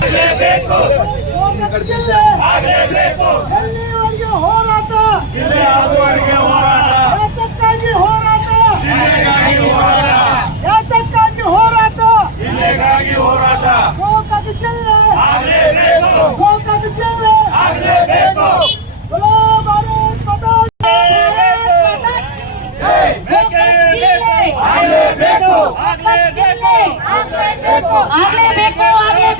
आगले देखो आगले देखो आगले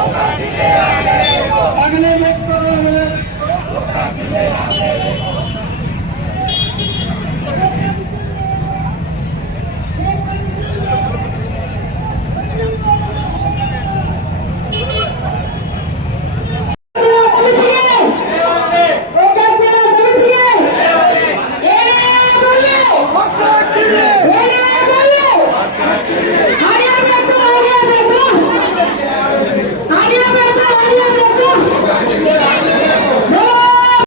अगने में क